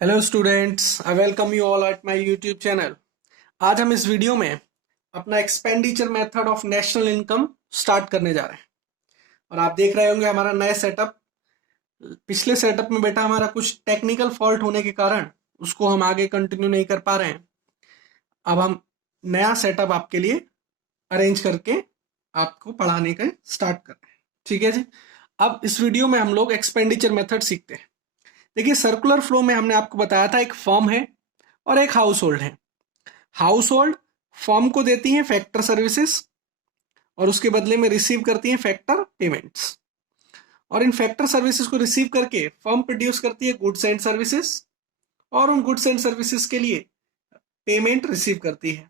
Hello students, I welcome you all at my YouTube channel. आज हम इस video में अपना expenditure method of national income start करने जा रहे हैं। और आप देख रहे होंगे हमारा नया सेटअप। पिछले सेटअप में बेटा हमारा कुछ टेक्निकल फॉल्ट होने के कारण उसको हम आगे कंटिन्यू नहीं कर पा रहे हैं। अब हम नया सेटअप आपके लिए अरेंज करके आपको पढ़ाने का स्टार्ट कर रहे हैं। ठीक है जी। अब इस वीडियो में हम लोग एक्सपेंडिचर मेथड सीखते हैं। देखिए, सर्कुलर फ्लो में हमने आपको बताया था एक फर्म है और एक हाउस होल्ड है। हाउस होल्ड फर्म को देती है फैक्टर सर्विसेज और उसके बदले में रिसीव करती है फैक्टर पेमेंट्स। और इन फैक्टर सर्विसेज को रिसीव करके फर्म प्रोड्यूस करती है गुड्स एंड सर्विसेज और उन गुड्स एंड सर्विसेज के लिए पेमेंट रिसीव करती है।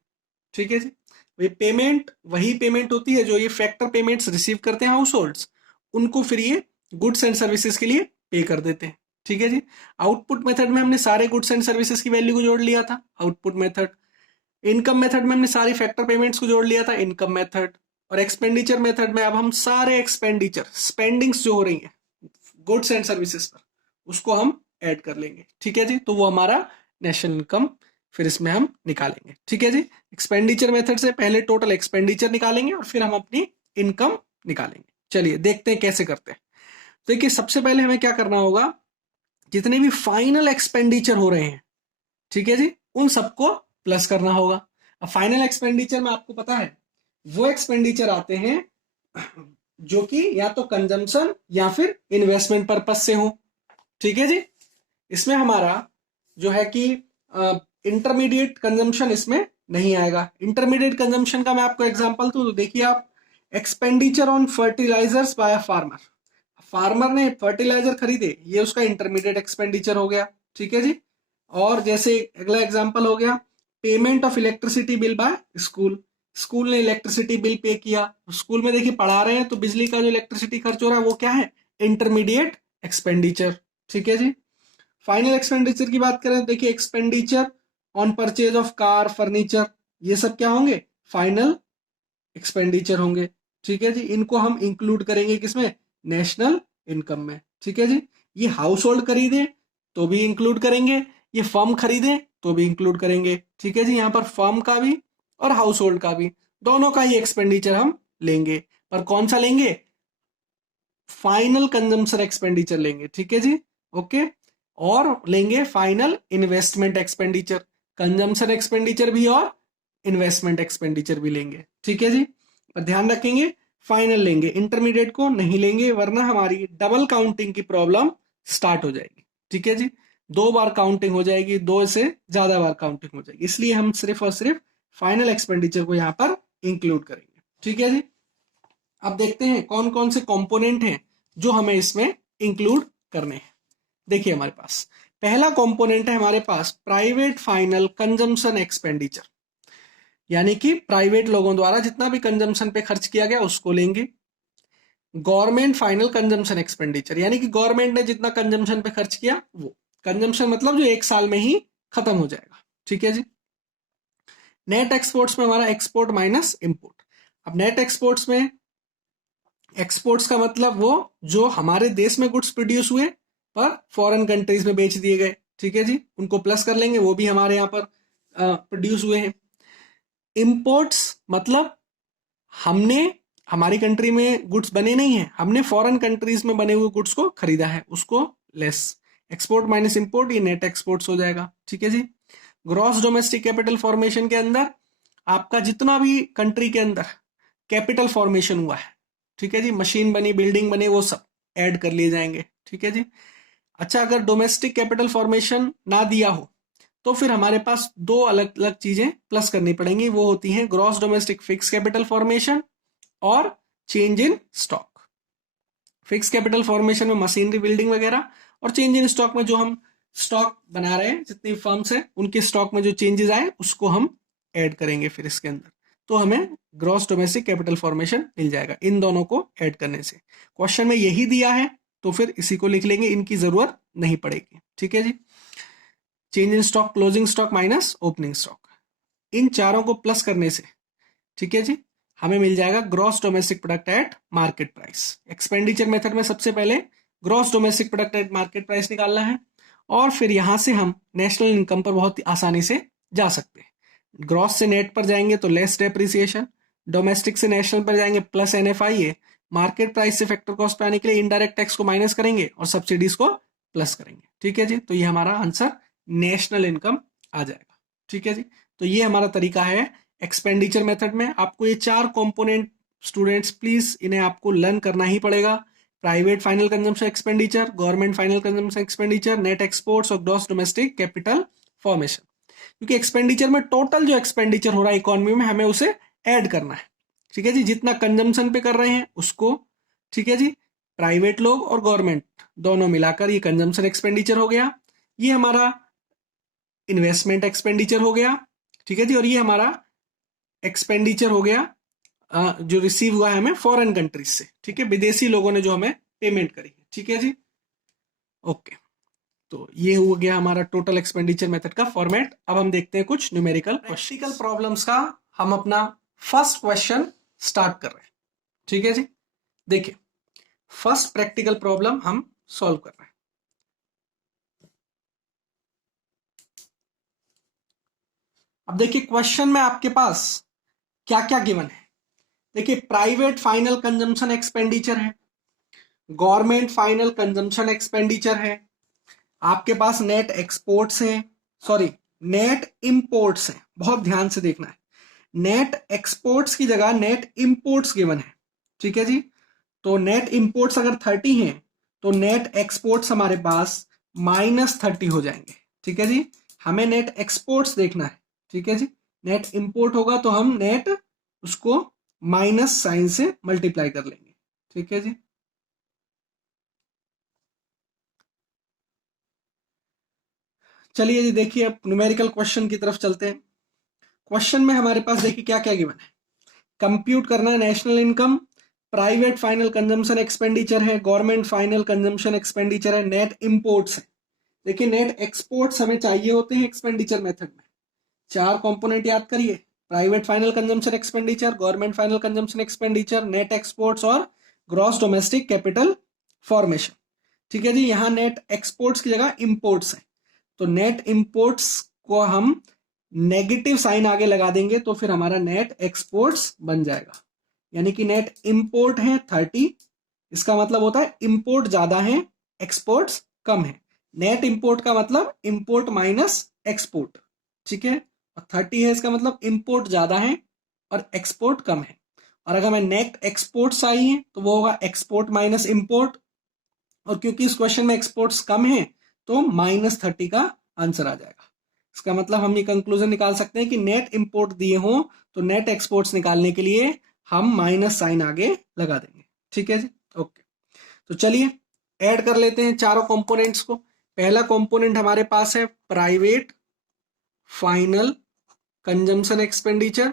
ठीक है जी। ये पेमेंट वही पेमेंट होती है जो ये फैक्टर पेमेंट्स रिसीव करते हैं हाउस होल्ड्स, उनको फिर ये गुड्स एंड सर्विसेज के लिए पे कर देते हैं। ठीक है जी। आउटपुट मेथड में हमने सारे गुड्स एंड सर्विसेज की वैल्यू को जोड़ लिया था, आउटपुट मेथड। इनकम मेथड में हमने सारी फैक्टर पेमेंट्स को जोड़ लिया था, इनकम मेथड। और एक्सपेंडिचर मेथड में अब हम सारे एक्सपेंडिचर स्पेंडिंग्स जो हो रही है गुड्स एंड सर्विसेज पर उसको हम ऐड कर लेंगे। ठीक है जी। तो वो हमारा नेशनल इनकम फिर इसमें हम निकालेंगे। ठीक है जी। एक्सपेंडिचर मेथड से पहले टोटल एक्सपेंडिचर निकालेंगे और फिर हम अपनी इनकम निकालेंगे। चलिए देखते हैं कैसे करते हैं। तो देखिए, सबसे पहले हमें क्या करना होगा, जितने भी फाइनल एक्सपेंडिचर हो रहे हैं, ठीक है जी, उन सबको प्लस करना होगा। अब फाइनल एक्सपेंडिचर में आपको पता है वो एक्सपेंडिचर आते हैं जो कि या तो कंजम्पशन या फिर इन्वेस्टमेंट पर्पस से हो। ठीक है जी। इसमें हमारा जो है कि इंटरमीडिएट कंजम्पशन इसमें नहीं आएगा। इंटरमीडिएट कंजम्पशन का मैं आपको एग्जांपल दूं तो देखिए आप, expenditure on fertilisers by farmer. Farmer ने फर्टिलाइजर खरीदे, ये उसका इंटरमीडिएट एक्सपेंडिचर हो गया। ठीक है जी। और जैसे अगला एग्जांपल हो गया, payment of electricity bill bye school. School ने इलेक्ट्रिसिटी बिल पे किया। स्कूल में देखिए पढ़ा रहे हैं तो बिजली का जो इलेक्ट्रिसिटी खर्च हो रहा है वो क्या है, इंटरमीडिएट एक्सपेंडिचर। ठीक है जी। फाइनल एक्सपेंडिचर की बात करें तो देखिए, expenditure on purchase of car furniture, ये सब क्या होंगे, फाइनल एक्सपेंडिचर होंगे। ठीक है जी। इनको हम इंक्लूड करेंगे किसमें, नेशनल इनकम में। ठीक है जी। ये हाउस होल्ड खरीदे तो भी इंक्लूड करेंगे, ये फर्म खरीदे तो भी इंक्लूड करेंगे। ठीक है जी। यहाँ पर फर्म का भी और हाउस होल्ड का भी, दोनों का ही एक्सपेंडिचर हम लेंगे। पर कौन सा लेंगे, फाइनल कंजम्पशन एक्सपेंडिचर लेंगे। ठीक है जी। ओके। और लेंगे final investment expenditure, consumption expenditure भी और इन्वेस्टमेंट एक्सपेंडिचर भी लेंगे। ठीक है जी। पर ध्यान रखेंगे फाइनल लेंगे, इंटरमीडिएट को नहीं लेंगे, वरना हमारी डबल काउंटिंग की प्रॉब्लम स्टार्ट हो जाएगी। ठीक है जी। दो बार काउंटिंग हो जाएगी, दो से ज्यादा बार काउंटिंग हो जाएगी, इसलिए हम सिर्फ और सिर्फ फाइनल एक्सपेंडिचर को यहां पर इंक्लूड करेंगे। ठीक है जी। अब देखते हैं कौन कौन से कंपोनेंट हैं जो हमें इसमें इंक्लूड करने हैं। देखिए हमारे पास पहला कंपोनेंट है हमारे पास प्राइवेट फाइनल कंजम्पशन एक्सपेंडिचर, यानी कि प्राइवेट लोगों द्वारा जितना भी कंजम्पशन पे खर्च किया गया उसको लेंगे। गवर्नमेंट फाइनल कंजम्पशन एक्सपेंडिचर, यानी कि गवर्नमेंट ने जितना कंजम्पशन पे खर्च किया वो कंजम्पशन, मतलब जो एक साल में ही खत्म हो जाएगा। ठीक है जी। नेट एक्सपोर्ट्स में हमारा एक्सपोर्ट माइनस इंपोर्ट। अब नेट एक्सपोर्ट्स में, एक्सपोर्ट्स का मतलब वो जो हमारे देश में गुड्स प्रोड्यूस हुए पर फॉरेन कंट्रीज में बेच दिए गए। ठीक है जी। उनको प्लस कर लेंगे, वो भी हमारे यहाँ पर प्रोड्यूस हुए हैं। इंपोर्ट्स मतलब हमने, हमारी कंट्री में गुड्स बने नहीं है, हमने फॉरेन कंट्रीज में बने हुए गुड्स को खरीदा है, उसको लेस। एक्सपोर्ट माइनस इंपोर्ट, ये नेट एक्सपोर्ट्स हो जाएगा। ठीक है जी। ग्रॉस डोमेस्टिक कैपिटल फॉर्मेशन के अंदर आपका जितना भी कंट्री के अंदर कैपिटल फॉर्मेशन हुआ है, ठीक है जी, मशीन बनी, बिल्डिंग बनी, वो सब ऐड कर लिए जाएंगे। ठीक है जी। अच्छा, अगर डोमेस्टिक कैपिटल फॉर्मेशन ना दिया हो तो फिर हमारे पास दो अलग अलग चीजें प्लस करनी पड़ेंगी, वो होती हैं gross domestic fix capital formation और change in stock. Fix capital formation में मशीनरी, बिल्डिंग वगैरह, और चेंज इन स्टॉक में जो हम स्टॉक बना रहे हैं, जितनी फर्म्स हैं उनके स्टॉक में जो चेंजेस आए उसको हम ऐड करेंगे फिर इसके अंदर, तो हमें ग्रॉस डोमेस्टिक कैपिटल फॉर्मेशन मिल जाएगा इन दोनों को ऐड करने से। क्वेश्चन में यही दिया है तो फिर इसी को लिख लेंगे, इनकी जरूरत नहीं पड़ेगी। ठीक है जी। Change in stock, closing stock minus opening stock, इन चारों को प्लस करने से, ठीक है जी, हमें मिल जाएगा gross domestic product at market price. Expenditure method में सबसे पहले gross domestic product at market price निकालना है और फिर यहाँ से हम नेशनल इनकम पर बहुत आसानी से जा सकते हैं। ग्रॉस से नेट पर जाएंगे तो लेस डेप्रिसिएशन, डोमेस्टिक से नेशनल पर जाएंगे प्लस NFIA, मार्केट प्राइस से फैक्टर कॉस्ट पे आने के लिए इनडायरेक्ट टैक्स को माइनस करेंगे और सब्सिडीज को प्लस करेंगे। ठीक है जी, तो ये हमारा आंसर नेशनल इनकम आ जाएगा। ठीक है जी, तो ये हमारा तरीका है एक्सपेंडिचर मेथड में। आपको ये 4 कंपोनेंट स्टूडेंट्स प्लीज इन्हें आपको लर्न करना ही पड़ेगा। Private final consumption expenditure, government final consumption expenditure, net exports और ग्रॉस डोमेस्टिक कैपिटल फॉर्मेशन। क्योंकि एक्सपेंडिचर में टोटल जो एक्सपेंडिचर हो रहा है इकोनॉमी में हमें उसे ऐड करना है। ठीक है जी, जितना कंजम्पशन पे कर रहे हैं उसको, ठीक है जी, प्राइवेट लोग और गवर्नमेंट दोनों मिलाकर ये कंजम्पशन एक्सपेंडिचर हो गया। ये हमारा इन्वेस्टमेंट एक्सपेंडिचर हो गया। ठीक है जी, और ये हमारा एक्सपेंडिचर हो गया जो रिसीव हुआ है हमें फॉरेन कंट्रीज से। ठीक है, विदेशी लोगों ने जो हमें पेमेंट करी है। ठीक है जी, ओके, तो ये हो गया हमारा टोटल एक्सपेंडिचर मेथड का फॉर्मेट। अब हम देखते हैं कुछ न्यूमेरिकल प्रैक्टिकल प्रॉब्लम्स का। हम अपना फर्स्ट क्वेश्चन स्टार्ट कर रहे हैं। ठीक है जी, देखिए फर्स्ट प्रैक्टिकल प्रॉब्लम हम सॉल्व कर रहे हैं। अब देखिए क्वेश्चन में आपके पास क्या क्या गिवन है। देखिए प्राइवेट फाइनल कंजम्पशन एक्सपेंडिचर है, गवर्नमेंट फाइनल कंजम्पशन एक्सपेंडिचर है, आपके पास नेट एक्सपोर्ट्स हैं, सॉरी नेट इंपोर्ट्स हैं। बहुत ध्यान से देखना है, नेट एक्सपोर्ट्स की जगह नेट इंपोर्ट्स गिवन है। ठीक है जी, तो नेट इंपोर्ट्स अगर 30 हैं तो नेट एक्सपोर्ट्स हमारे पास -30 हो जाएंगे। ठीक है जी, हमें नेट एक्सपोर्ट्स देखना है। ठीक है जी, नेट इंपोर्ट होगा तो हम नेट उसको माइनस साइन से मल्टीप्लाई कर लेंगे। ठीक है जी, चलिए जी देखिए अब न्यूमेरिकल क्वेश्चन की तरफ चलते हैं। क्वेश्चन में हमारे पास देखिए क्या क्या गिवन है। कंप्यूट करना है national income, private final consumption expenditure है, गवर्नमेंट फाइनल कंजम्पशन एक्सपेंडिचर है, नेट इंपोर्ट्स है। देखिए नेट एक्सपोर्ट्स हमें चाहिए होते हैं एक्सपेंडिचर मेथड में। 4 कंपोनेंट याद करिए, private final consumption expenditure, government final consumption expenditure, net exports और ग्रॉस डोमेस्टिक कैपिटल फॉर्मेशन। ठीक है जी, यहाँ नेट एक्सपोर्ट्स की जगह इंपोर्ट्स है, तो नेट इंपोर्ट्स को हम नेगेटिव साइन आगे लगा देंगे तो फिर हमारा नेट एक्सपोर्ट्स बन जाएगा। यानी कि नेट इंपोर्ट है 30, इसका मतलब होता है इंपोर्ट ज्यादा है एक्सपोर्ट्स कम है। नेट इंपोर्ट का मतलब इंपोर्ट माइनस एक्सपोर्ट। ठीक है, और 30 है इसका मतलब इंपोर्ट ज्यादा है और एक्सपोर्ट कम है। और अगर मैं नेट एक्सपोर्ट्स आई है तो वो होगा एक्सपोर्ट माइनस इंपोर्ट, और क्योंकि इस क्वेश्चन में एक्सपोर्ट्स कम है तो -30 का आंसर आ जाएगा। इसका मतलब हम ये कंक्लूजन निकाल सकते हैं कि नेट इंपोर्ट दिए हो तो नेट एक्सपोर्ट्स निकालने के लिए हम माइनस साइन आगे लगा देंगे। ठीक है जी, ओके, तो चलिए ऐड कर लेते हैं चारों कंपोनेंट्स को। पहला कंपोनेंट हमारे पास है प्राइवेट फाइनल कंजम्पशन एक्सपेंडिचर।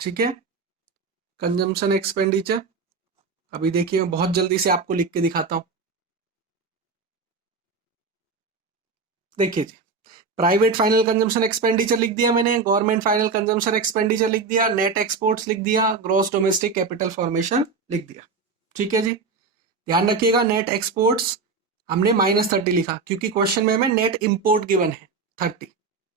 ठीक है, कंजम्पशन एक्सपेंडिचर, अभी देखिए मैं बहुत जल्दी से आपको लिख के दिखाता हूं। देखिए जी, प्राइवेट फाइनल कंजम्पशन एक्सपेंडिचर लिख दिया मैंने, गवर्नमेंट फाइनल कंजम्पशन एक्सपेंडिचर लिख दिया, नेट एक्सपोर्ट्स लिख दिया, ग्रॉस डोमेस्टिक कैपिटल फॉर्मेशन लिख दिया। ठीक है जी, ध्यान रखिएगा नेट एक्सपोर्ट्स हमने -30 लिखा क्योंकि क्वेश्चन में हमें नेट इंपोर्ट गिवन है 30।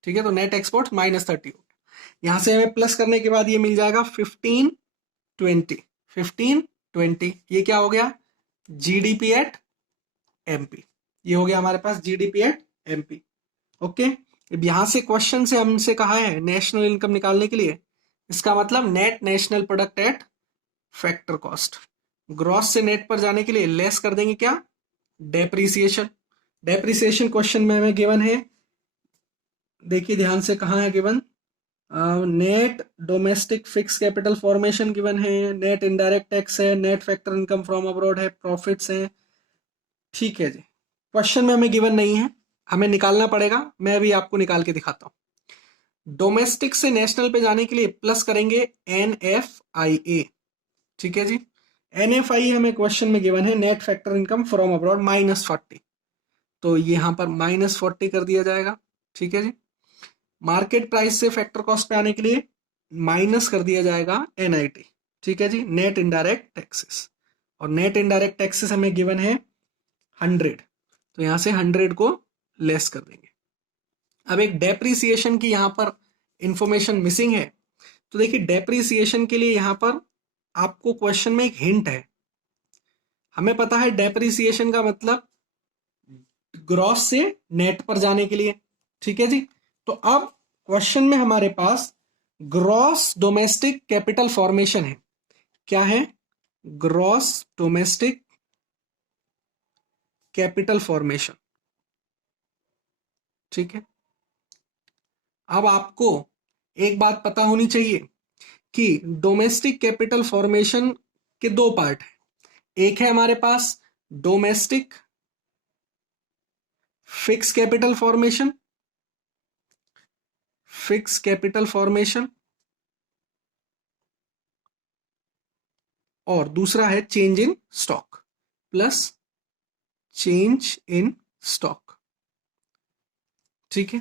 ठीक है, तो नेट एक्सपोर्ट -30 हो गया। यहां से हमें प्लस करने के बाद ये मिल जाएगा 15-20 ये क्या हो गया, जीडीपी एट एमपी। ये हो गया हमारे पास जीडीपी एट एमपी। ओके, अब यहां से क्वेश्चन से हमसे कहा है नेशनल इनकम निकालने के लिए, इसका मतलब net national product at factor cost. Gross से नेट पर जाने के लिए लेस कर देंगे क्या, डेप्रीसिएशन। डेप्रीसिएशन क्वेश्चन में हमें गिवन है, देखिए ध्यान से कहाँ है given, net domestic fix capital formation given है, नेट इनडायरेक्ट टैक्स है, net factor income from abroad है, प्रॉफिट्स है। ठीक है जी, क्वेश्चन में हमें गिवन नहीं है, हमें निकालना पड़ेगा। मैं अभी आपको निकाल के दिखाता हूं। डोमेस्टिक से नेशनल पे जाने के लिए प्लस करेंगे NFIA। ठीक है जी, NFIA हमें क्वेश्चन में गिवन है net factor income from abroad -40, तो यहां पर -40 कर दिया जाएगा। ठीक है जी, मार्केट प्राइस से फैक्टर कॉस्ट पे आने के लिए माइनस कर दिया जाएगा NIT। ठीक है जी, नेट इनडायरेक्ट टैक्सेस, और नेट इनडायरेक्ट टैक्सेस हमें गिवन है 100, तो यहां से 100 को लेस कर देंगे। अब एक डेप्रिसिएशन की यहां पर इंफॉर्मेशन मिसिंग है, तो देखिए डेप्रिसिएशन के लिए यहां पर आपको क्वेश्चन में एक हिंट है। हमें पता है डेप्रिसिएशन का मतलब ग्रॉस से नेट पर जाने के लिए, ठीक है जी। तो अब क्वेश्चन में हमारे पास ग्रॉस डोमेस्टिक कैपिटल फॉर्मेशन है। क्या है? ग्रॉस डोमेस्टिक कैपिटल फॉर्मेशन, ठीक है। अब आपको एक बात पता होनी चाहिए कि डोमेस्टिक कैपिटल फॉर्मेशन के दो पार्ट हैं। एक है हमारे पास domestic fix capital formation, fix capital formation, और दूसरा है change in stock plus change in stock, ठीक है।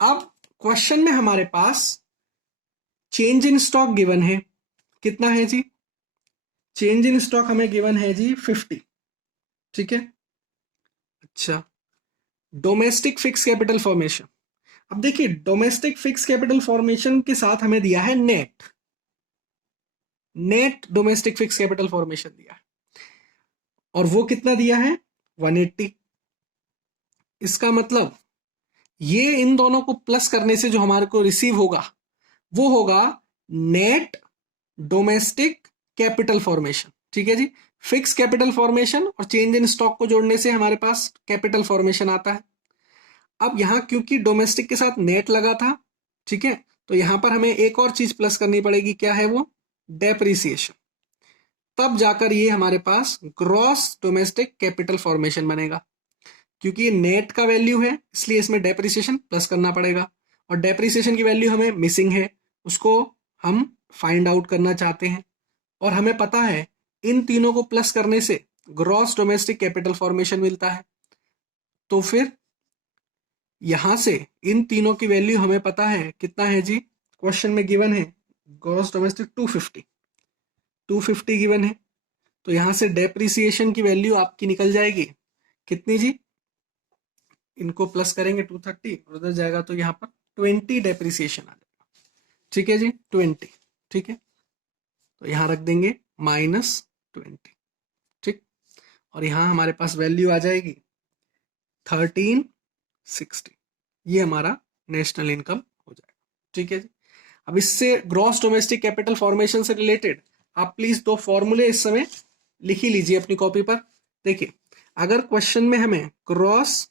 अब क्वेश्चन में हमारे पास चेंज इन स्टॉक गिवन है, कितना है जी? चेंज इन स्टॉक हमें गिवन है जी 50, ठीक है। अच्छा, डोमेस्टिक फिक्स कैपिटल फॉर्मेशन, अब देखिए डोमेस्टिक फिक्स कैपिटल फॉर्मेशन के साथ हमें दिया है net, net domestic fix capital formation दिया है, और वो कितना दिया है? 180। इसका मतलब ये इन दोनों को प्लस करने से जो हमारे को रिसीव होगा वो होगा नेट डोमेस्टिक कैपिटल फॉर्मेशन, ठीक है जी। फिक्स कैपिटल फॉर्मेशन और चेंज इन स्टॉक को जोड़ने से हमारे पास कैपिटल फॉर्मेशन आता है। अब यहां क्योंकि डोमेस्टिक के साथ नेट लगा था, ठीक है, तो यहां पर हमें एक और चीज प्लस करनी पड़ेगी। क्या है वो? डेप्रिसिएशन। तब जाकर ये हमारे पास ग्रॉस डोमेस्टिक कैपिटल फॉर्मेशन बनेगा। क्योंकि ये नेट का वैल्यू है इसलिए इसमें डेप्रिसिएशन प्लस करना पड़ेगा, और डेप्रिसिएशन की वैल्यू हमें मिसिंग है, उसको हम फाइंड आउट करना चाहते हैं। और हमें पता है इन तीनों को प्लस करने से ग्रॉस डोमेस्टिक कैपिटल फॉर्मेशन मिलता है। तो फिर यहां से इन तीनों की वैल्यू हमें पता है कितना है जी? क्वेश्चन में गिवन है ग्रॉस डोमेस्टिक 250, 250 गिवन है। तो यहां से डेप्रिसिएशन की वैल्यू आपकी निकल जाएगी कितनी जी? इनको प्लस करेंगे 230 और उधर जाएगा तो यहाँ पर 20 डेप्रिसिएशन आ जाएगा, ठीक है जी, 20, ठीक है। तो यहाँ रख देंगे -20, ठीक। और यहाँ हमारे पास वैल्यू आ जाएगी 1360, ये हमारा नेशनल इनकम हो जाएगा, ठीक है जी। अब इससे ग्रॉस डोमेस्टिक कैपिटल फॉर्मेशन से रिलेटेड आप प्लीज दो फॉर्मूले इस समय लिख ही लीजिए अपनी कॉपी पर। देखिए, अगर क्वेश्चन में हमें ग्रॉस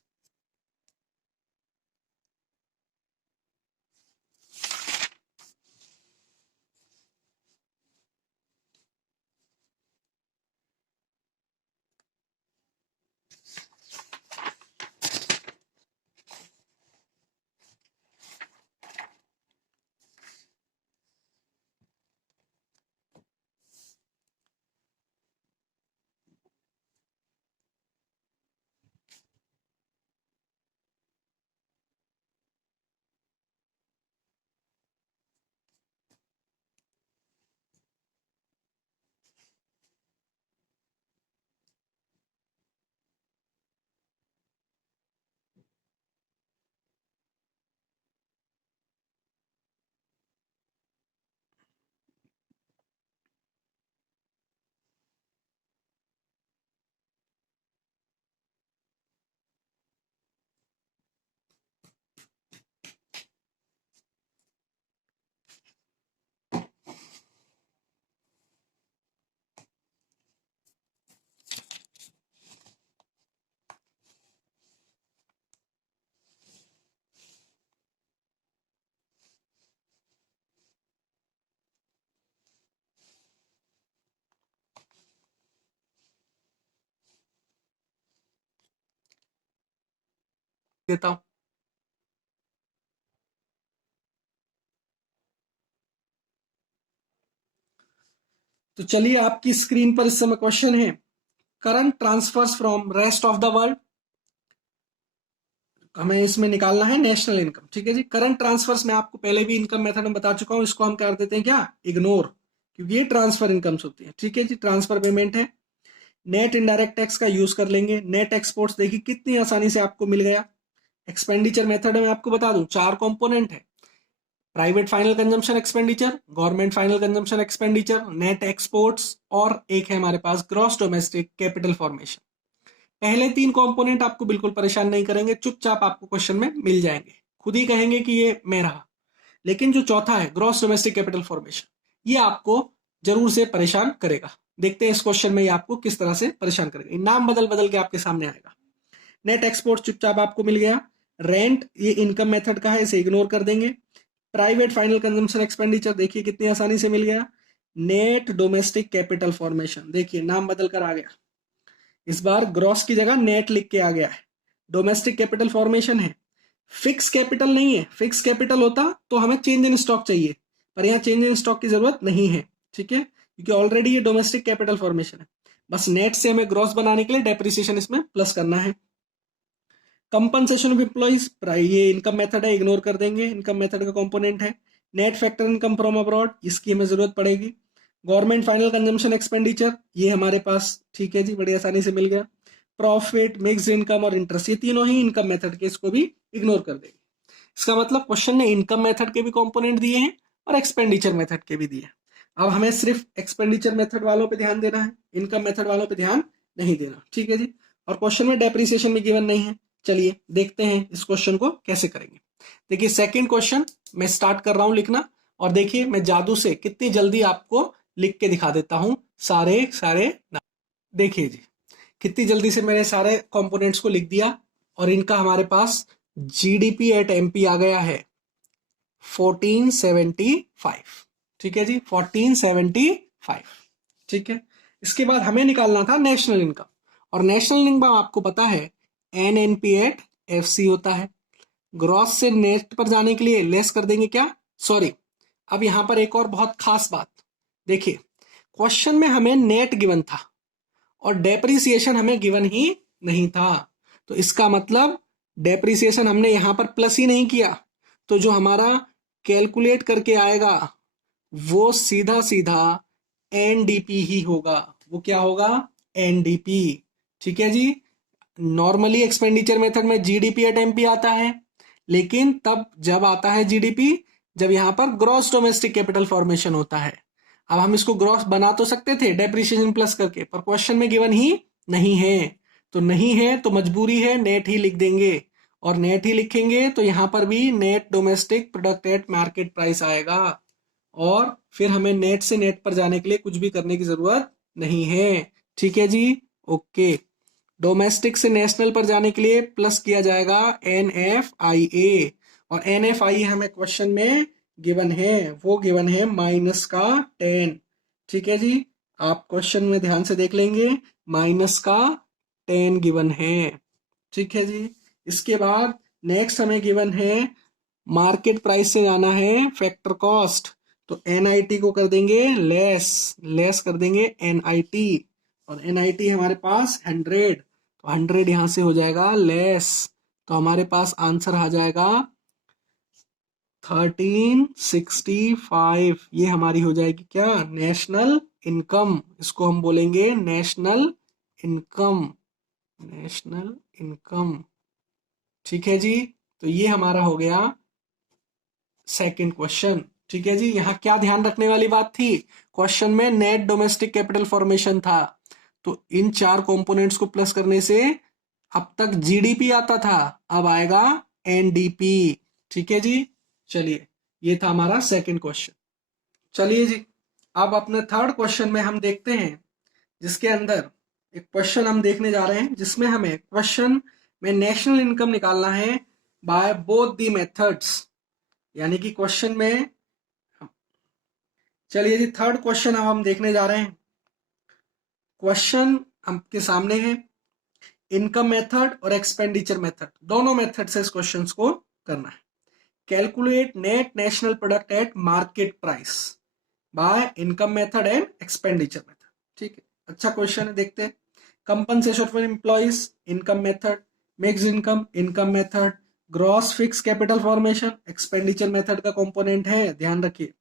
देता हूं, तो चलिए आपकी स्क्रीन पर इस समय क्वेश्चन है current transfers from rest of the world, हमें इसमें निकालना है नेशनल इनकम, ठीक है जी। करंट ट्रांसफर्स में आपको पहले भी इनकम मेथड में बता चुका हूं, इसको हम कर देते हैं क्या? इग्नोर, क्योंकि ये ट्रांसफर इनकम्स होती है, ठीक है जी, ट्रांसफर पेमेंट है। नेट इनडायरेक्ट टैक्स का यूज कर लेंगे। नेट एक्सपोर्ट्स देखिए कितनी आसानी से आपको मिल गया। एक्सपेंडिचर मेथड में आपको बता दूं 4 कंपोनेंट है, private final consumption expenditure, government final consumption expenditure, net exports, और एक है हमारे पास ग्रॉस डोमेस्टिक कैपिटल फॉर्मेशन। पहले 3 कंपोनेंट आपको बिल्कुल परेशान नहीं करेंगे, चुपचाप आपको क्वेश्चन में मिल जाएंगे, खुद ही कहेंगे कि ये मैं रहा। लेकिन जो चौथा है ग्रॉस डोमेस्टिक कैपिटल फॉर्मेशन, ये आपको जरूर से परेशान करेगा। देखते हैं इस क्वेश्चन में ये आपको किस तरह से परेशान करेगा। नाम बदल बदल के आपके सामने आएगा। नेट एक्सपोर्ट चुपचाप आपको मिल गया। रेंट ये इनकम मेथड का है, इसे इग्नोर कर देंगे। प्राइवेट फाइनल कंजम्पशन एक्सपेंडिचर देखिए कितनी आसानी से मिल गया। नेट डोमेस्टिक कैपिटल फॉर्मेशन देखिए नाम बदल कर आ गया, इस बार ग्रॉस की जगह नेट लिख के आ गया है। डोमेस्टिक कैपिटल फॉर्मेशन है, फिक्स कैपिटल नहीं है। फिक्स कैपिटल होता तो हमें चेंज इन स्टॉक चाहिए, पर यहाँ चेंज इन स्टॉक की जरूरत नहीं है, ठीक है, क्योंकि ऑलरेडी ये डोमेस्टिक कैपिटल फॉर्मेशन है। बस नेट से हमें ग्रॉस बनाने के लिए डेप्रिसिएशन इसमें प्लस करना है। कंपनसेशन ऑफ एम्प्लॉइज ये इनकम मेथड है, इग्नोर कर देंगे, इनकम मेथड का कंपोनेंट है। Net factor income from abroad इसकी हमें जरूरत पड़ेगी। गवर्नमेंट फाइनल कंजम्पशन एक्सपेंडिचर ये हमारे पास ठीक है जी, बड़ी आसानी से मिल गया। प्रॉफिट, मिक्स्ड इनकम और इंटरेस्ट ये तीनों ही इनकम मेथड के, इसको भी इग्नोर कर देंगे। इसका मतलब क्वेश्चन ने इनकम मेथड के भी कंपोनेंट दिए हैं और एक्सपेंडिचर मेथड के भी दिए। अब हमें सिर्फ एक्सपेंडिचर मेथड वालों पे ध्यान देना है, इनकम मेथड वालों पे ध्यान नहीं देना, ठीक है जी। और क्वेश्चन में डेप्रिसिएशन भी गिवन नहीं है। चलिए देखते हैं इस क्वेश्चन को कैसे करेंगे। देखिए सेकंड क्वेश्चन मैं स्टार्ट कर रहा हूं लिखना, और देखिए मैं जादू से कितनी जल्दी आपको लिख के दिखा देता हूं सारे सारे नाम। देखिए जी कितनी जल्दी से मैंने सारे कंपोनेंट्स को लिख दिया, और इनका हमारे पास जीडीपी एट एमपी आ गया है 1475, ठीक है जी 1475, ठीक है। इसके बाद हमें निकालना था नेशनल इनकम, और नेशनल इनकम आपको पता है एनएनपी एट एफसी होता है। ग्रॉस से नेट पर जाने के लिए लेस कर देंगे क्या, सॉरी। अब यहां पर एक और बहुत खास बात देखिए, क्वेश्चन में हमें नेट गिवन था और डेप्रिसिएशन हमें गिवन ही नहीं था, तो इसका मतलब डेप्रिसिएशन हमने यहां पर प्लस ही नहीं किया, तो जो हमारा कैलकुलेट करके आएगा वो सीधा सीधा एनडीपी ही होगा। वो क्या होगा, एनडीपी, ठीक है जी। नॉर्मली एक्सपेंडिचर मेथड में जीडीपी एट एमपी आता है, लेकिन तब जब आता है जीडीपी जब यहां पर ग्रॉस डोमेस्टिक कैपिटल फॉर्मेशन होता है। अब हम इसको ग्रॉस बना तो सकते थे डेप्रिसिएशन प्लस करके, पर क्वेश्चन में गिवन ही नहीं है, तो नहीं है तो मजबूरी है नेट ही लिख देंगे, और नेट ही लिखेंगे तो यहां पर भी net domestic product at market price आएगा, और फिर हमें नेट से नेट पर जाने के लिए कुछ भी करने की जरूरत नहीं है, ठीक है जी, ओके। डोमेस्टिक से नेशनल पर जाने के लिए प्लस किया जाएगा NFIA, और NFIA हमें क्वेश्चन में गिवन है, वो गिवन है -10, ठीक है जी। आप क्वेश्चन में ध्यान से देख लेंगे -10 गिवन है, ठीक है जी। इसके बाद नेक्स्ट हमें गिवन है मार्केट प्राइस से जाना है फैक्टर कॉस्ट, तो NIT को कर देंगे लेस, लेस कर देंगे NIT, और NIT हमारे पास 100, तो 100 यहां से हो जाएगा लेस, तो हमारे पास आंसर आ जाएगा 1365। ये हमारी हो जाएगी क्या, नेशनल इनकम, इसको हम बोलेंगे नेशनल इनकम, नेशनल इनकम, ठीक है जी। तो ये हमारा हो गया सेकंड क्वेश्चन, ठीक है जी। यहां क्या ध्यान रखने वाली बात थी, क्वेश्चन में नेट डोमेस्टिक कैपिटल फॉर्मेशन था, तो इन 4 कंपोनेंट्स को प्लस करने से अब तक जीडीपी आता था, अब आएगा एनडीपी, ठीक है जी। चलिए ये था हमारा सेकंड क्वेश्चन। चलिए जी अब अपने थर्ड क्वेश्चन में हम देखते हैं, जिसके अंदर एक क्वेश्चन हम देखने जा रहे हैं जिसमें हमें क्वेश्चन में नेशनल इनकम निकालना है बाय बोथ दी मेथड्स, यानी कि क्वेश्चन में, चलिए जी थर्ड क्वेश्चन अब हम देखने जा रहे हैं। क्वेश्चन आपके सामने है, इनकम मेथड और एक्सपेंडिचर मेथड, दोनों मेथड से इस क्वेश्चन को करना है। Calculate net national product at market price by income method and expenditure method, ठीक है, अच्छा क्वेश्चन है, देखते हैं। Compensation for employees income method, mixed income income method, gross fix capital formation expenditure method का कंपोनेंट है, ध्यान रखिए।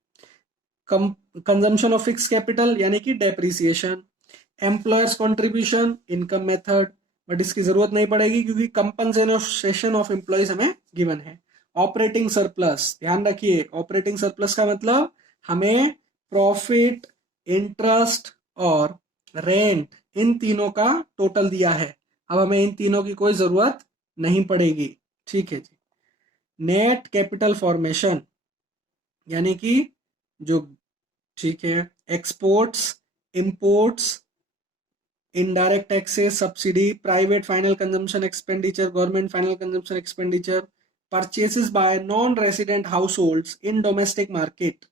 कंजम्पशन ऑफ फिक्स कैपिटल यानी कि depreciation, employers contribution income method, but इसकी जरूरत नहीं पड़ेगी क्योंकि कंपनसेशन ऑफ एम्प्लॉयज हमें गिवन है। ऑपरेटिंग सरप्लस, ध्यान रखिए ऑपरेटिंग सरप्लस का मतलब हमें प्रॉफिट, इंटरेस्ट और रेंट इन तीनों का टोटल दिया है। अब हमें इन तीनों की कोई जरूरत नहीं पड़ेगी, ठीक है जी। नेट कैपिटल फॉर्मेशन यानी कि जो, ठीक है, exports, imports, indirect taxes, subsidy, private final consumption expenditure, government final consumption expenditure, purchases bye non resident house hold in domestic market.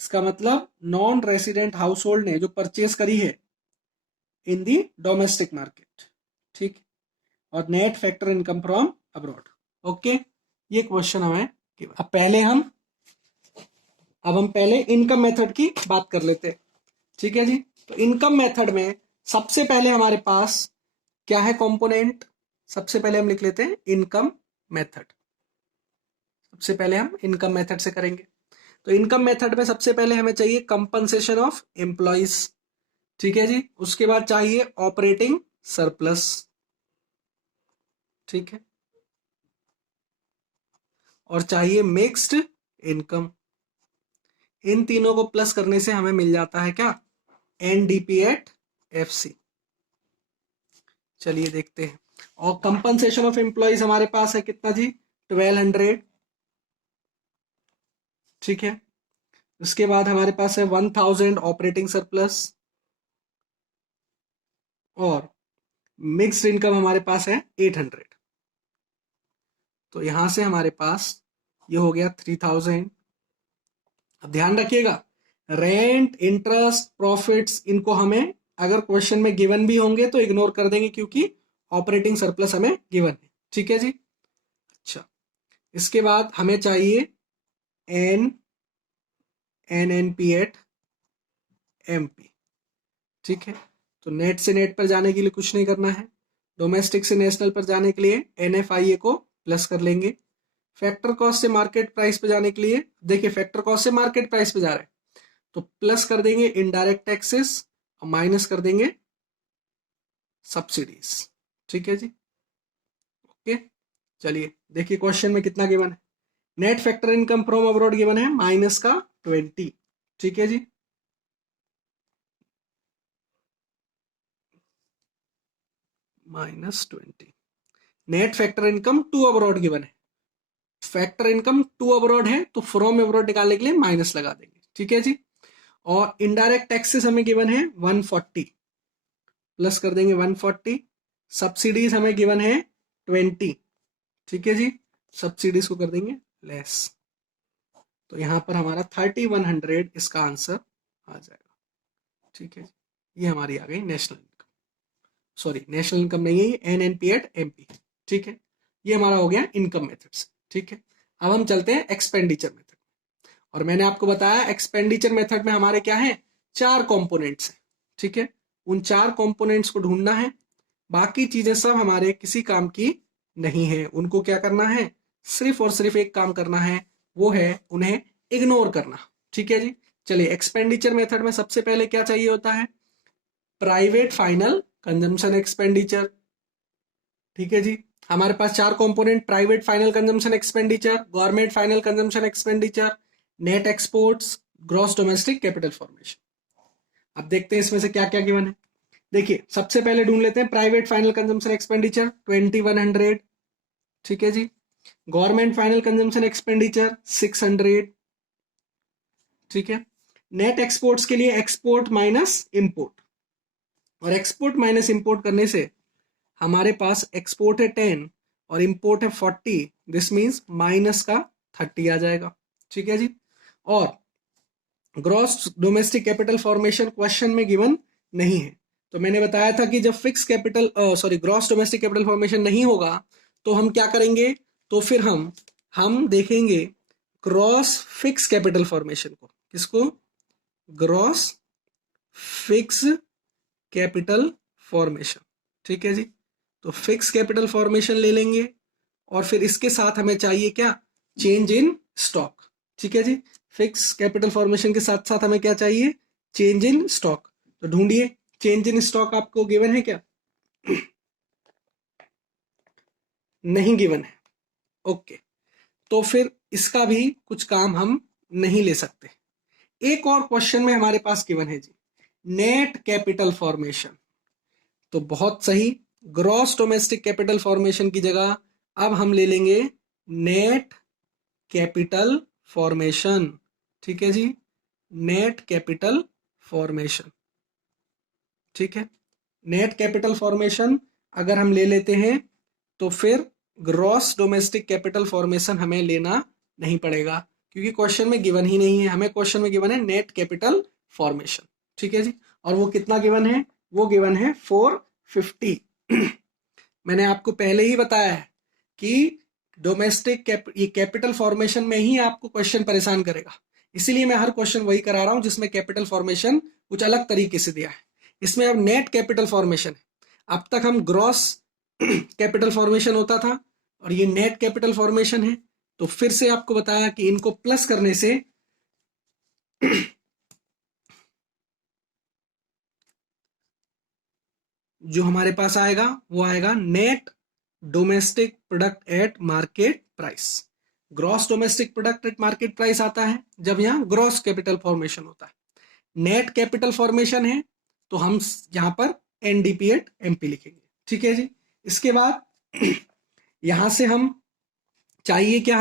इसका मतलब नॉन रेसिडेंट हाउस होल्ड ने जो परचेस करी है इन दी डोमेस्टिक मार्केट, ठीक। और net factor income from abroad. Okay, ये question हमें अब हम पहले इनकम मेथड की बात कर लेते हैं, ठीक है जी। तो इनकम मेथड में सबसे पहले हमारे पास क्या है कंपोनेंट, सबसे पहले हम लिख लेते हैं इनकम मेथड। सबसे पहले हम इनकम मेथड से करेंगे। तो इनकम मेथड में सबसे पहले हमें चाहिए कंपनसेशन ऑफ एम्प्लॉइज, ठीक है जी। उसके बाद चाहिए ऑपरेटिंग सरप्लस, ठीक है, और चाहिए मिक्स्ड इनकम। इन तीनों को प्लस करने से हमें मिल जाता है क्या, एनडीपी एट एफसी। चलिए देखते हैं। और कंपनसेशन ऑफ एम्प्लॉइज हमारे पास है कितना जी, 1200, ठीक है। उसके बाद हमारे पास है 1000 ऑपरेटिंग सरप्लस, और मिक्स्ड इनकम हमारे पास है 800। तो यहां से हमारे पास ये हो गया 3000। अब ध्यान रखिएगा, रेंट, इंटरेस्ट, प्रॉफिट्स, इनको हमें अगर क्वेश्चन में गिवन भी होंगे तो इग्नोर कर देंगे क्योंकि ऑपरेटिंग सरप्लस हमें गिवन है, ठीक है जी। अच्छा, इसके बाद हमें चाहिए N P at M P, ठीक है। तो नेट से नेट पर जाने के लिए कुछ नहीं करना है, डोमेस्टिक से नेशनल पर जाने के लिए NFIA को प्लस कर लेंगे। फैक्टर कॉस्ट से मार्केट प्राइस पे जाने के लिए, देखिए फैक्टर कॉस्ट से मार्केट प्राइस पे जा रहे हैं तो प्लस कर देंगे इनडायरेक्ट टैक्सेस और माइनस कर देंगे सब्सिडीज, ठीक है जी। ओके, चलिए देखिए क्वेश्चन में कितना गिवन है। Net factor income from abroad given है माइनस का 20, ठीक है जी। -20। Net factor income to abroad given है, फैक्टर इनकम टू अब्रॉड है तो फ्रॉम अब्रॉड निकालने के लिए माइनस लगा देंगे, ठीक है जी। और इनडायरेक्ट टैक्सेस हमें गिवन है 140, प्लस कर देंगे 140। सब्सिडीज हमें गिवन है 20, ठीक है जी। सब्सिडीज को कर देंगे लेस, तो यहां पर हमारा 3100 इसका आंसर आ जाएगा, ठीक है जी। ये हमारी आ गई national income, sorry national income नहीं है ये, NNP एट MP, ठीक है। ये हमारा हो गया इनकम मेथड से, ठीक है। अब हम चलते हैं एक्सपेंडिचर मेथड। और मैंने आपको बताया एक्सपेंडिचर मेथड में हमारे क्या है, 4 कंपोनेंट्स हैं, ठीक है। उन 4 कंपोनेंट्स को ढूंढना है, बाकी चीजें सब हमारे किसी काम की नहीं है। उनको क्या करना है, सिर्फ और सिर्फ एक काम करना है, वो है उन्हें इग्नोर करना, ठीक है जी। चलिए एक्सपेंडिचर मेथड में सबसे पहले क्या चाहिए होता है, प्राइवेट फाइनल कंजम्पशन एक्सपेंडिचर, ठीक है जी। हमारे पास 4 component, private final consumption expenditure, government final consumption expenditure, net exports, gross domestic capital formation. अब देखते हैं इसमें से क्या क्या गिवन है। देखिए सबसे पहले ढूंढ लेते हैं प्राइवेट फाइनल कंजम्पशन एक्सपेंडिचर 2100, ठीक है जी। गवर्नमेंट फाइनल कंजम्पशन एक्सपेंडिचर 600, ठीक है। नेट एक्सपोर्ट्स के लिए एक्सपोर्ट माइनस इंपोर्ट, और एक्सपोर्ट माइनस इंपोर्ट करने से हमारे पास एक्सपोर्ट है 10 और इंपोर्ट है 40, दिस मींस माइनस का 30 आ जाएगा, ठीक है जी। और gross domestic capital formation question में गिवन नहीं है, तो मैंने बताया था कि जब fix capital gross domestic capital formation नहीं होगा तो हम क्या करेंगे, तो फिर हम देखेंगे ग्रॉस फिक्स कैपिटल फॉर्मेशन को। किसको, ग्रॉस फिक्स कैपिटल फॉर्मेशन, ठीक है जी। तो फिक्स कैपिटल फॉर्मेशन ले लेंगे और फिर इसके साथ हमें चाहिए क्या, चेंज इन स्टॉक, ठीक है जी। फिक्स कैपिटल फॉर्मेशन के साथ साथ हमें क्या चाहिए, चेंज इन स्टॉक। तो ढूंढिए चेंज इन स्टॉक आपको गिवन है क्या? नहीं गिवन है। ओके, तो फिर इसका भी कुछ काम हम नहीं ले सकते। एक और क्वेश्चन में हमारे पास गिवन है जी, नेट कैपिटल फॉर्मेशन। तो बहुत सही, ग्रॉस डोमेस्टिक कैपिटल फॉर्मेशन की जगह अब हम ले लेंगे नेट कैपिटल फॉर्मेशन। ठीक है जी, नेट कैपिटल फॉर्मेशन। ठीक है, नेट कैपिटल फॉर्मेशन अगर हम ले लेते हैं तो फिर ग्रॉस डोमेस्टिक कैपिटल फॉर्मेशन हमें लेना नहीं पड़ेगा, क्योंकि क्वेश्चन में गिवन ही नहीं है। हमें क्वेश्चन में गिवन है नेट कैपिटल फॉर्मेशन। ठीक है जी, और वो कितना गिवन है? वो गिवन है 450। मैंने आपको पहले ही बताया है कि डोमेस्टिक ये कैपिटल फॉर्मेशन में ही आपको क्वेश्चन परेशान करेगा, इसीलिए मैं हर क्वेश्चन वही करा रहा हूं जिसमें कैपिटल फॉर्मेशन कुछ अलग तरीके से दिया है। इसमें अब नेट कैपिटल फॉर्मेशन है। अब तक हम ग्रॉस कैपिटल फॉर्मेशन होता था और ये नेट कैपिटल फॉर्मेशन है। तो फिर से आपको बताया कि इनको प्लस करने से जो हमारे पास आएगा वो आएगा net domestic product at market price. Gross domestic product at market price आता है जब यहां ग्रॉस कैपिटल फॉर्मेशन होता है। नेट कैपिटल फॉर्मेशन है तो हम यहां पर एनडीपी एट एमपी लिखेंगे। ठीक है जी, इसके बाद यहां से हम चाहिए क्या?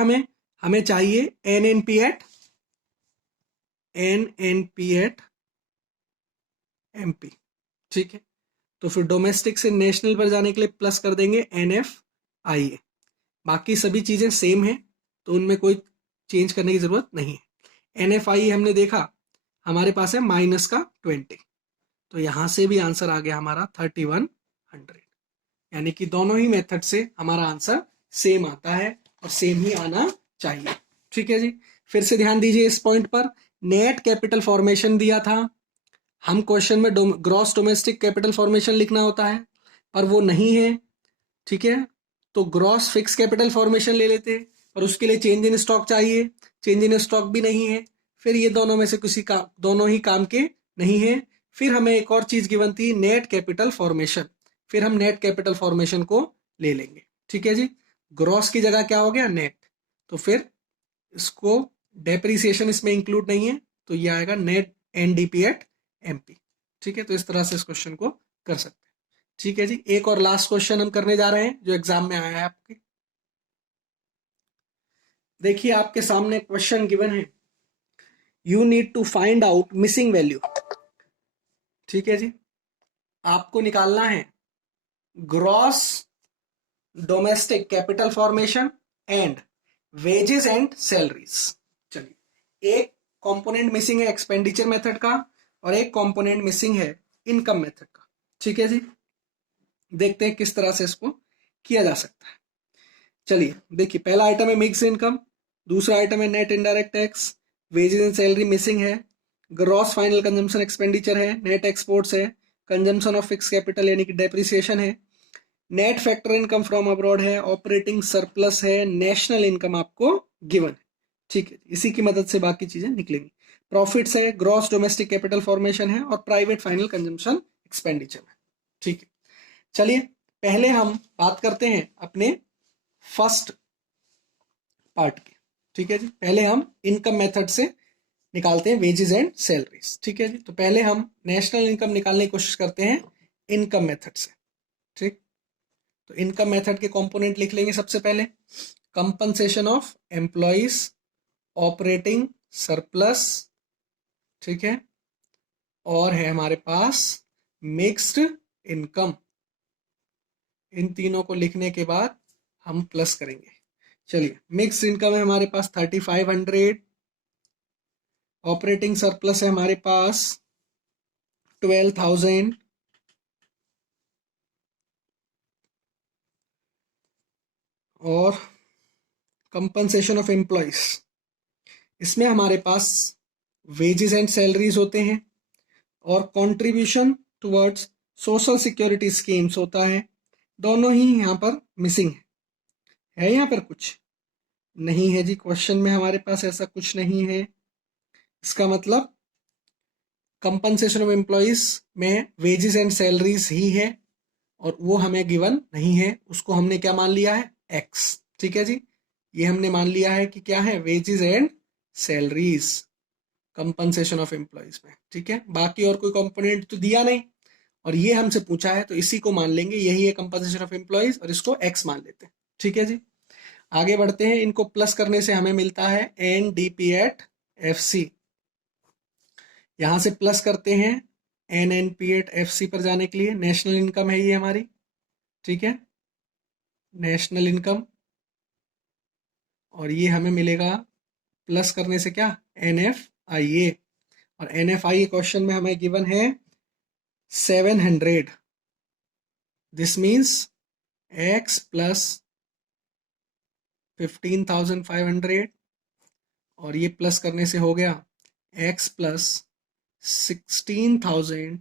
हमें चाहिए एनएनपी एट एमपी। ठीक है, तो फिर डोमेस्टिक से नेशनल पर जाने के लिए प्लस कर देंगे NFIA। बाकी सभी चीजें सेम है तो उनमें कोई चेंज करने की जरूरत नहीं है। NFIA हमने देखा हमारे पास है -20, तो यहां से भी आंसर आ गया हमारा 3100। यानी कि दोनों ही मेथड से हमारा आंसर सेम आता है और सेम ही आना चाहिए। ठीक है जी, फिर से ध्यान दीजिए इस पॉइंट पर। नेट कैपिटल फॉर्मेशन दिया था, हम क्वेश्चन में ग्रॉस डोमेस्टिक कैपिटल फॉर्मेशन लिखना होता है पर वो नहीं है। ठीक है, तो ग्रॉस फिक्स कैपिटल फॉर्मेशन ले लेते, पर उसके लिए चेंज इन स्टॉक चाहिए, चेंज इन स्टॉक भी नहीं है। फिर ये दोनों में से किसी का दोनों ही काम के नहीं है। फिर हमें एक और चीज गिवन थी नेट कैपिटल फॉर्मेशन, फिर हम नेट कैपिटल फॉर्मेशन को ले लेंगे। ठीक है जी, ग्रॉस की जगह क्या हो गया? नेट। तो फिर इसको डेप्रिसिएशन इसमें इंक्लूड नहीं है तो ये आएगा नेट एनडीपी एट एमपी। ठीक है, तो इस तरह से इस क्वेश्चन को कर सकते हैं। ठीक है जी, एक और लास्ट क्वेश्चन हम करने जा रहे हैं जो एग्जाम में आया है आपके। देखिए आपके सामने क्वेश्चन गिवन है, you need to find out missing value. ठीक है जी, आपको निकालना है gross domestic capital formation and wages and salaries. चलिए, एक कंपोनेंट मिसिंग है एक्सपेंडिचर मेथड का और एक कंपोनेंट मिसिंग है इनकम मेथड का। ठीक है जी, देखते हैं किस तरह से इसको किया जा सकता है। चलिए देखिए, पहला आइटम है मिक्स इनकम, दूसरा आइटम है net indirect tax, wages and salary missing है, ग्रॉस फाइनल कंजम्पशन एक्सपेंडिचर है, नेट एक्सपोर्ट्स है, कंजम्पशन ऑफ फिक्स कैपिटल यानी कि डेप्रिसिएशन है, net factor income from abroad है, ऑपरेटिंग सरप्लस है, नेशनल इनकम आपको गिवन है। ठीक है, इसी की मदद से बाकी चीजें निकलेंगी। प्रॉफिट्स है, ग्रॉस डोमेस्टिक कैपिटल फॉर्मेशन है और प्राइवेट फाइनल कंजम्पशन एक्सपेंडिचर है। ठीक है, चलिए पहले हम बात करते हैं अपने फर्स्ट पार्ट की। ठीक है जी, पहले हम इनकम मेथड से निकालते हैं वेजेस एंड सैलरीज। ठीक है जी, तो पहले हम नेशनल इनकम निकालने की कोशिश करते हैं इनकम मेथड से। ठीक, तो इनकम मेथड के कंपोनेंट लिख लेंगे सबसे पहले, compensation of employees, operating surplus. ठीक है, और है हमारे पास मिक्स्ड इनकम। इन तीनों को लिखने के बाद हम प्लस करेंगे। चलिए, मिक्स इनकम है हमारे पास 3500, ऑपरेटिंग सरप्लस है हमारे पास 12,000, और कंपनसेशन ऑफ एम्प्लॉइज, इसमें हमारे पास वेजेस एंड सैलरीज होते हैं और contribution towards social security schemes होता है। दोनों ही यहाँ पर मिसिंग है यहाँ पर कुछ नहीं है जी, क्वेश्चन में हमारे पास ऐसा कुछ नहीं है। इसका मतलब कंपनसेशन ऑफ एम्प्लॉइज में वेजेस एंड सैलरीज ही है और वो हमें गिवन नहीं है, उसको हमने क्या मान लिया है, एक्स। ठीक है जी, ये हमने मान लिया है कि क्या है, wages and salaries compensation of employees में। ठीक है, बाकी और कोई कंपोनेंट तो दिया नहीं और ये हमसे पूछा है तो इसी को मान लेंगे, यही है कंपनसेशन ऑफ एम्प्लॉइज और इसको एक्स मान लेते हैं। ठीक है जी, आगे बढ़ते हैं। इनको प्लस करने से हमें मिलता है एनडीपी एट एफसी। यहां से प्लस करते हैं एनएनपी एट एफसी पर जाने के लिए, नेशनल इनकम है ये हमारी। ठीक है, नेशनल इनकम, और ये हमें मिलेगा प्लस करने से क्या, एनएफआईए, और एनएफआईए क्वेश्चन में हमें गिवन है 700। दिस मीन्स एक्स प्लस 15,500 और ये प्लस करने से हो गया एक्स प्लस 16,200।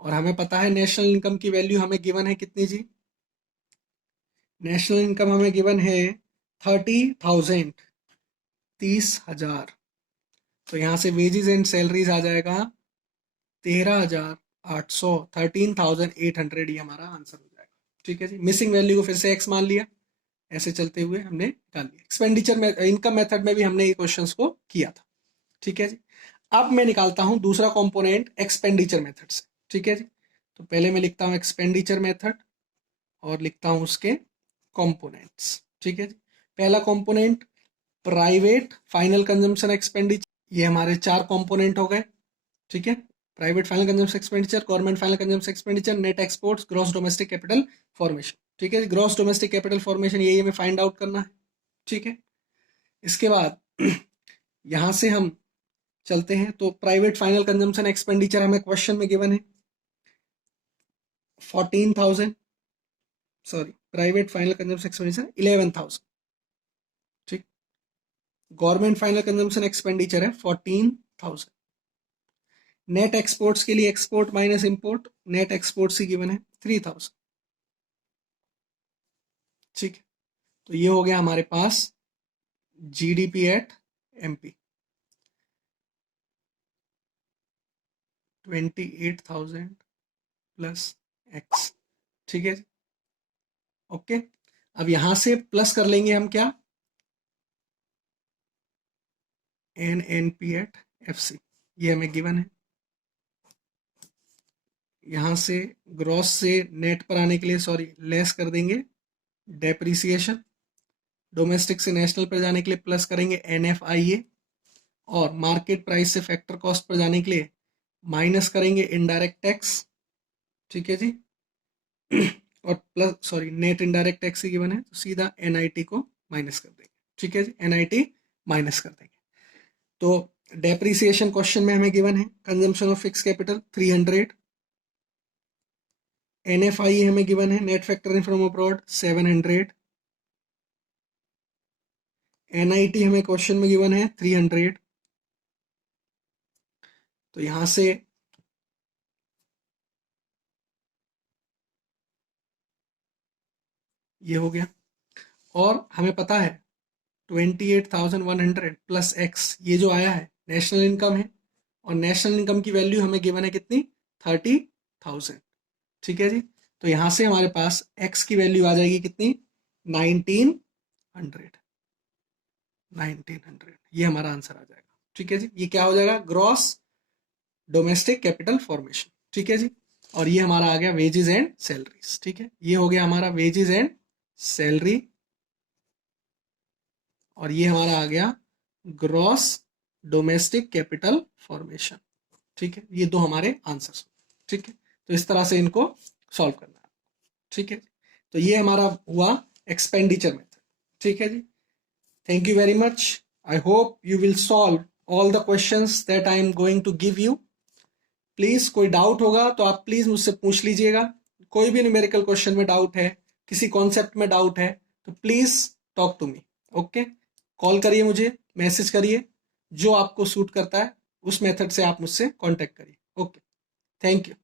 और हमें पता है नेशनल इनकम की वैल्यू हमें गिवन है कितनी जी, नेशनल इनकम हमें गिवन है 30,000, 30,000। तो यहां से वेजेस एंड सैलरीज आ जाएगा 13,800, 13,800, ये हमारा आंसर हो जाएगा। ठीक है जी, मिसिंग वैल्यू को फिर से एक्स मान लिया, ऐसे चलते हुए हमने निकाल लिया। एक्सपेंडिचर में इनकम मेथड में भी हमने ये क्वेश्चंस को किया था। ठीक है जी, अब मैं निकालता हूं दूसरा कंपोनेंट एक्सपेंडिचर मेथड से। ठीक है जी, तो पहले मैं लिखता हूं एक्सपेंडिचर मेथड और लिखता हूं उसके कंपोनेंट्स। ठीक है जी, पहला component private final consumption expenditure, ये हमारे 4 कंपोनेंट हो गए। ठीक है, private final consumption expenditure, government final consumption expenditure, net exports, gross domestic capital formation. ठीक है, ग्रॉस डोमेस्टिक कैपिटल फॉर्मेशन यही हमें फाइंड आउट करना है। ठीक है, इसके बाद यहां से हम चलते हैं, तो प्राइवेट फाइनल कंजम्पशन एक्सपेंडिचर हमें क्वेश्चन में गिवन है 14,000, sorry private final consumption expenditure 11,000। ठीक, गवर्नमेंट फाइनल कंजम्पशन एक्सपेंडिचर है 14,000। नेट एक्सपोर्ट्स के लिए export minus import, net exports ही गिवन है 3,000। ठीक, तो ये हो गया हमारे पास GDP at MP 28,000 plus X. ठीक है, ओके। अब यहां से प्लस कर लेंगे हम क्या, N N P at F C, ये हमें गिवन है। यहां से ग्रॉस से नेट पर आने के लिए सॉरी लेस कर देंगे डेप्रिसिएशन, डोमेस्टिक से नेशनल पर जाने के लिए प्लस करेंगे एन एफ आई ए, और मार्केट प्राइस से फैक्टर कॉस्ट पर जाने के लिए माइनस करेंगे इनडायरेक्ट टैक्स। ठीक है जी, और plus sorry net indirect tax ही गिवन है तो सीधा एनआईटी को माइनस कर देंगे। ठीक है जी, एनआईटी माइनस कर देंगे। तो डेप्रिसिएशन क्वेश्चन में हमें गिवन है consumption of fix capital 300, NFI हमें गिवन है net factor in from abroad 700, NIT हमें क्वेश्चन में गिवन है 300। तो यहां से ये हो गया, और हमें पता है 28,100 प्लस एक्स, ये जो आया है नेशनल इनकम है, और नेशनल इनकम की वैल्यू हमें गिवन है कितनी, 30,000। ठीक है जी, तो यहां से हमारे पास एक्स की वैल्यू आ जाएगी कितनी, 1900, 1900, ये हमारा आंसर आ जाएगा। ठीक है जी, ये क्या हो जाएगा, ग्रॉस डोमेस्टिक कैपिटल फॉर्मेशन। ठीक है जी, और ये हमारा आ गया वेजेस एंड सैलरीज। ठीक है, ये हो गया हमारा वेजेस एंड सैलरी, और ये हमारा आ गया ग्रॉस डोमेस्टिक कैपिटल फॉर्मेशन। ठीक है, ये दो हमारे आंसर्स। ठीक है, तो इस तरह से इनको सॉल्व करना है। ठीक है, तो ये हमारा हुआ एक्सपेंडिचर मेथड। ठीक है जी, thank you very much. I hope you will solve all the questions that I am going to give you. Please कोई डाउट होगा तो आप प्लीज मुझसे पूछ लीजिएगा। कोई भी न्यूमेरिकल क्वेश्चन में डाउट है, किसी कॉन्सेप्ट में डाउट है, तो please talk to me. Okay, call करिए मुझे, मैसेज करिए, जो आपको सूट करता है उस मेथड से आप मुझसे कांटेक्ट करिए। Okay, thank you.